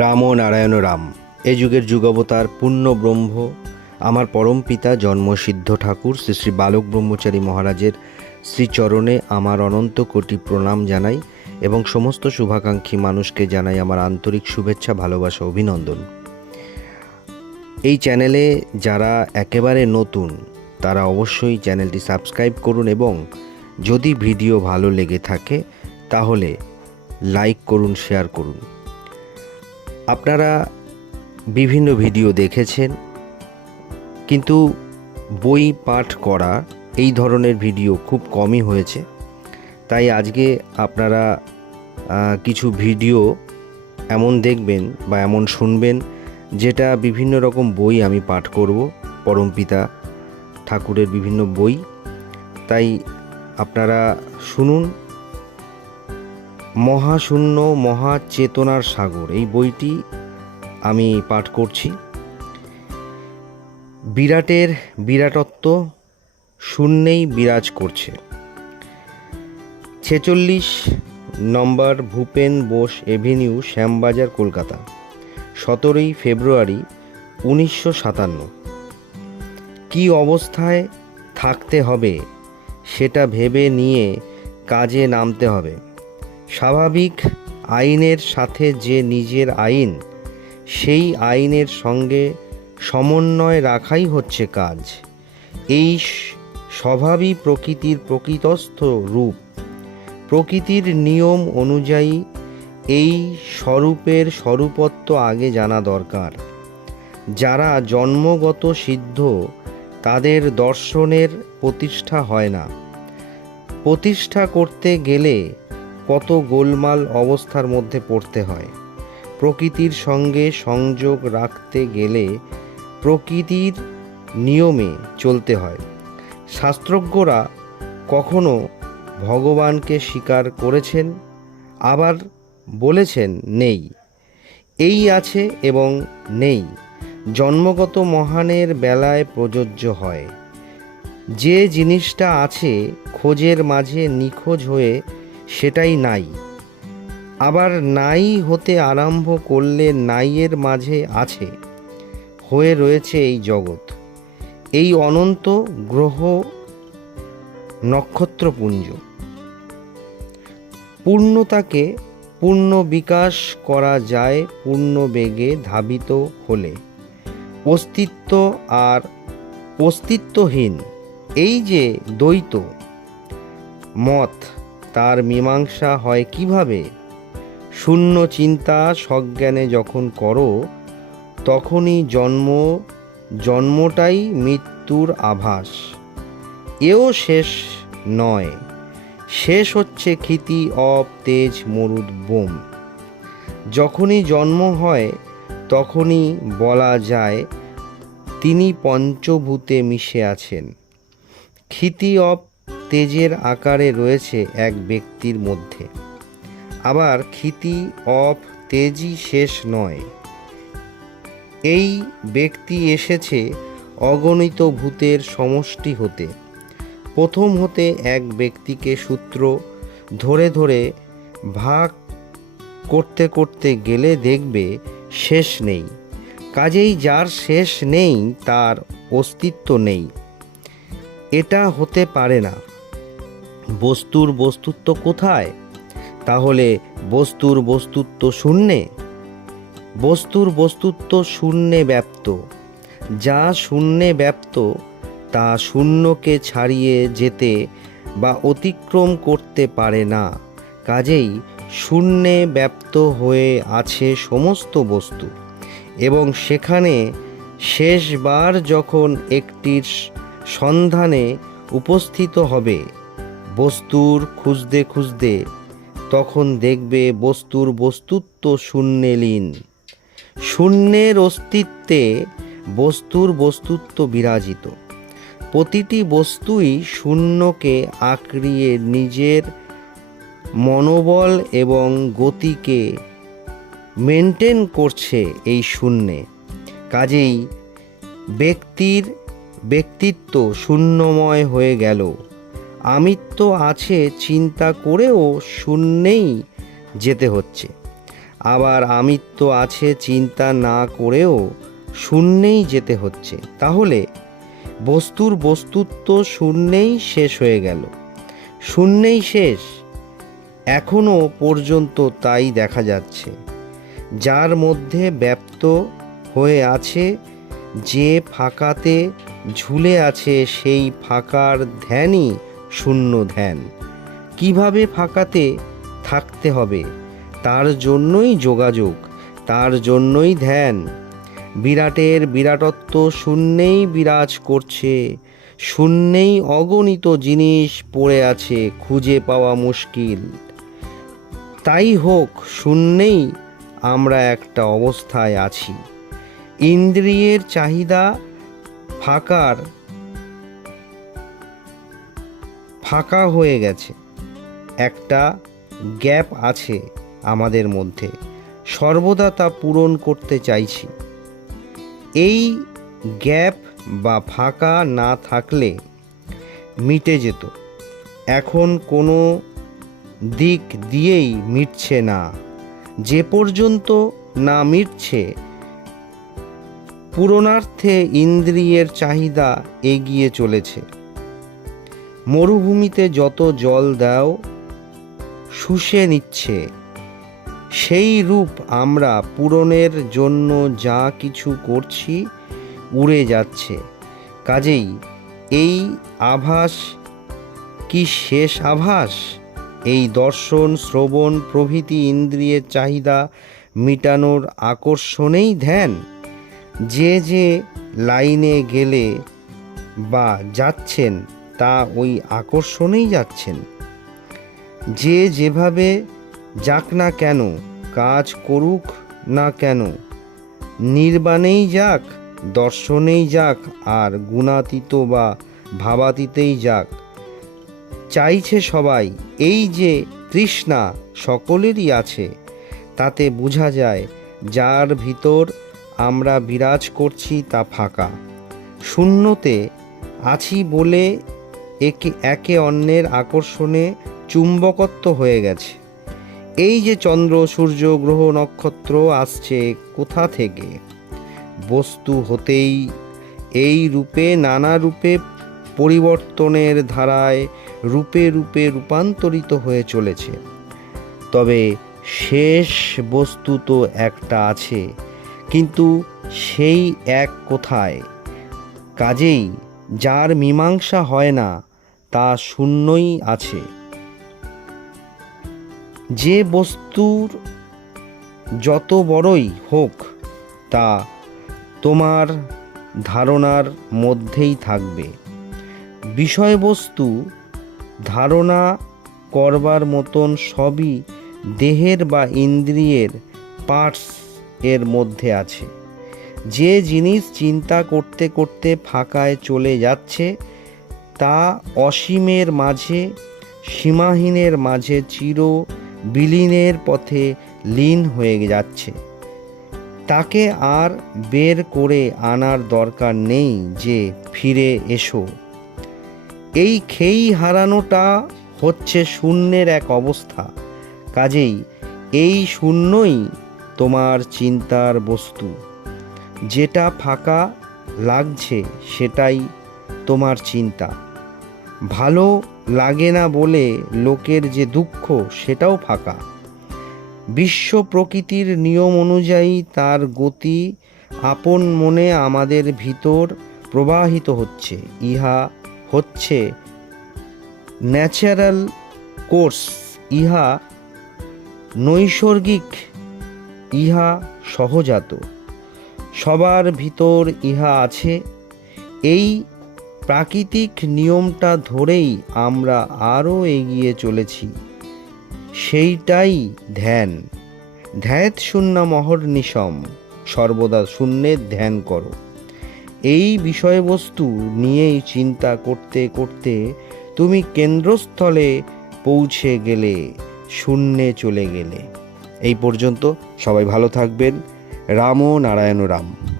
রাম নারায়ণ রাম। এ যুগের যুগাবতার পূর্ণ ব্রহ্ম। আমার পরম পিতা জন্মসিদ্ধ ঠাকুর শ্রী শ্রী বালক ব্রহ্মচারী মহারাজের শ্রীচরণে আমার অনন্ত কোটি প্রণাম জানাই এবং সমস্ত শুভাকাঙ্ক্ষী মানুষকে জানাই আমার আন্তরিক শুভেচ্ছা, ভালোবাসা, অভিনন্দন। এই চ্যানেলে যারা একেবারে নতুন, তারা অবশ্যই চ্যানেলটি সাবস্ক্রাইব করুন এবং যদি ভিডিও ভালো লেগে থাকে, তাহলে লাইক করুন, শেয়ার করুন। আপনারা বিভিন্ন ভিডিও দেখেছেন, কিন্তু বই পাঠ করা এই ধরনের ভিডিও খুব কমই হয়েছে। তাই আজকে আপনারা কিছু ভিডিও এমন দেখবেন বা এমন শুনবেন যেটা বিভিন্ন রকম বই আমি পাঠ করব পরমপিতা ঠাকুরের বিভিন্ন বই। তাই আপনারা শুনুন মহাশূন্য মহাচেতনার সাগর। এই বইটি আমি পাঠ করছি। বিরাটের বিরাটত্ব শূন্যেই বিরাজ করছে। ছেচল্লিশ নম্বর ভূপেন বোস এভিনিউ, শ্যামবাজার, কলকাতা। সতেরোই ফেব্রুয়ারি উনিশশো সাতান্ন। কী অবস্থায় থাকতে হবে সেটা ভেবে নিয়ে কাজে নামতে হবে। স্বাভাবিক আইনের সাথে যে নিজের আইন, সেই আইনের সঙ্গে সমন্বয় রাখাই হচ্ছে কাজ। এই স্বভাবই প্রকৃতির প্রকৃতস্থ রূপ। প্রকৃতির নিয়ম অনুযায়ী এই স্বরূপের স্বরূপত্ব আগে জানা দরকার। যারা জন্মগত সিদ্ধ, তাদের দর্শনের প্রতিষ্ঠা হয় না। প্রতিষ্ঠা করতে গেলে কত গোলমাল অবস্থার মধ্যে পড়তে হয়। প্রকৃতির সঙ্গে সংযোগ রাখতে গেলে প্রকৃতির নিয়মে চলতে হয়। শাস্ত্রজ্ঞরা কখনো ভগবানকে স্বীকার করেছেন, আবার বলেছেন নেই। এই আছে এবং নেই। জন্মগত মহানের বেলায় প্রযোজ্য হয়। যে জিনিসটা আছে, খোঁজের মাঝে নিখোঁজ হয়ে সেটাই নাই। আবার নাই হতে আরম্ভ করলে নাইয়ের মাঝে আছে, হয়ে রয়েছে এই জগৎ। এই অনন্ত গ্রহ নক্ষত্রপুঞ্জ। পূর্ণতাকে পূর্ণ বিকাশ করা যায় পূর্ণ বেগে ধাবিত হলে। অস্তিত্ব আর অস্তিত্বহীন, এই যে দ্বৈত মত তার মীমাংসা হয় কীভাবে? শূন্য চিন্তা সজ্ঞানে যখন করো, তখনই জন্ম, জন্মটাই মৃত্যুর আভাস। এও শেষ নয়। শেষ হচ্ছে ক্ষিতি, অপ, তেজ, মরুদ, বোম। যখনই জন্ম হয়, তখনই বলা যায়, তিনি পঞ্চভূতে মিশে আছেন। ক্ষিতি, অপ তেজের আকারে রয়েছে এক ব্যক্তির মধ্যে। আবার ক্ষিতি অপ তেজই শেষ নয়। এই ব্যক্তি এসেছে অগণিত ভূতের সমষ্টি হতে। প্রথম হতে এক ব্যক্তিকে সূত্র ধরে ধরে ভাগ করতে করতে গেলে দেখবে শেষ নেই। কাজেই যার শেষ নেই, তার অস্তিত্ব নেই। এটা হতে পারে না। বস্তুর বস্তুত্ব কোথায়? তাহলে বস্তুর বস্তুত্ব শূন্যে। বস্তুর বস্তুত্ব শূন্যে ব্যপ্ত। যা শূন্যে ব্যপ্ত, তা শূন্যকে ছাড়িয়ে যেতে বা অতিক্রম করতে পারে না। কাজেই শূন্যে ব্যপ্ত হয়ে আছে সমস্ত বস্তু। এবং সেখানে শেষবার যখন একটির সন্ধানে উপস্থিত হবে বস্তুর খুঁজতে খুঁজতে তখন দেখবে বস্তুর বস্তুত্ব শূন্যে লীন। শূন্যের অস্তিত্বে বস্তুর বস্তুত্ব বিরাজিত। প্রতিটি বস্তুই শূন্যকে আঁকড়িয়ে নিজের মনোবল এবং গতিকে মেনটেন করছে এই শূন্যে। কাজেই ব্যক্তির ব্যক্তিত্ব শূন্যময় হয়ে গেল। আমিত্ব আছে চিন্তা করেও শূন্যেই যেতে হচ্ছে। আবার আমিত্ব আছে চিন্তা না করেও শূন্যেই যেতে হচ্ছে। তাহলে বস্তুর বস্তুত্ব শূন্যেই শেষ হয়ে গেল। শূন্যেই শেষ। এখনও পর্যন্ত তাই দেখা যাচ্ছে। যার মধ্যে ব্যপ্ত হয়ে আছে, যে ফাঁকাতে ঝুলে আছে সেই ফাঁকার ধ্যানই শূন্য ধ্যান। কীভাবে ফাঁকাতে থাকতে হবে? তার জন্যই যোগাযোগ, তার জন্যই ধ্যান। বিরাটের বিরাটত্ব শূন্যেই বিরাজ করছে, শূন্যেই অগণিত জিনিস পড়ে আছে খুঁজে পাওয়া মুশকিল। তাই হোক, শূন্যেই আমরা একটা অবস্থায় আছি। ইন্দ্রিয়ের চাহিদা ফাঁকার ফাঁকা হয়ে গেছে। একটা গ্যাপ আছে আমাদের মধ্যে। সর্বদা তা পূরণ করতে চাইছি। এই গ্যাপ বা ফাঁকা না থাকলে মিটে যেত। এখন কোনো দিক দিয়েই মিটছে না। যে পর্যন্ত না মিটছে, পূরণার্থে ইন্দ্রিয়ের চাহিদা এগিয়ে চলেছে। মরুভূমিতে যত জল দাও, শুষে নিচ্ছে। সেই রূপ আমরা পূরণের জন্য যা কিছু করছি, উড়ে যাচ্ছে। কাজেই এই আভাস কি শেষ আভাস? এই দর্শন, শ্রবণ, প্রভৃতি ইন্দ্রিয়ের চাহিদা মিটানোর আকর্ষণেই ধ্যান। যে যে লাইনে গেলে বা যাচ্ছেন তা ওই আকর্ষণেই যাচ্ছেন। যে যেভাবে যাক না কেন, কাজ করুক না কেন, নির্বাণেই যাক, দর্শনেই যাক, আর গুণাতীত বা ভাবাতীতেই যাক। চাইছে সবাই, এই যে তৃষ্ণা সকলেরই আছে, তাতে বোঝা যায়, যার ভিতর আমরা বিরাজ করছি তা ফাঁকা। শূন্যতে আছি বলে একে একে অন্যের আকর্ষণে চুম্বকত্ব হয়ে গেছে। এই যে চন্দ্র, সূর্য, গ্রহ, নক্ষত্র আসছে কোথা থেকে? বস্তু হতেই এই রূপে, নানা রূপে পরিবর্তনের ধারায় রূপে রূপে রূপান্তরিত হয়ে চলেছে। তবে শেষ বস্তু তো একটা আছে, কিন্তু সেই এক কোথায়? কাজেই যার মীমাংসা হয় না তা শূন্যই আছে। যে বস্তুর যত বড়ই হোক, তা তোমার ধারণার মধ্যেই থাকবে। বিষয়বস্তু ধারণা করবার মতন সবই দেহের বা ইন্দ্রিয়ের পার্টস এর মধ্যে আছে। যে জিনিস চিন্তা করতে করতে ফাঁকায় চলে যাচ্ছে তা অসীমের মাঝে, সীমাহীনের মাঝে চির বিলীনের পথে লীন হয়ে যাচ্ছে। তাকে আর বের করে আনার দরকার নেই যে ফিরে এসো। এই খেই হারানোটা হচ্ছে শূন্যের এক অবস্থা। কাজেই এই শূন্যই তোমার চিন্তার বস্তু। যেটা ফাঁকা লাগছে সেটাই তোমার চিন্তা। ভালো লাগে না বলে লোকের যে দুঃখ, সেটাও ফাঁকা। বিশ্ব প্রকৃতির নিয়ম অনুযায়ী তার গতি আপন মনে আমাদের ভিতর প্রবাহিত হচ্ছে। ইহা হচ্ছে ন্যাচারাল কোর্স ইহা নৈসর্গিক, ইহা সহজাত। সবার ভিতর ইহা আছে, এই প্রাকৃতিক নিয়মটা ধরেই আমরা আরও এগিয়ে চলেছি। সেইটাই ধ্যান। ধ্যাত শূন্য মহর নিশম। সর্বদা শূন্যের ধ্যান করো। এই বিষয়বস্তু নিয়েই চিন্তা করতে করতে তুমি কেন্দ্রস্থলে পৌঁছে গেলে, শূন্যে চলে গেলে। এই পর্যন্ত সবাই ভালো থাকবেন। রাম নারায়ণ রাম।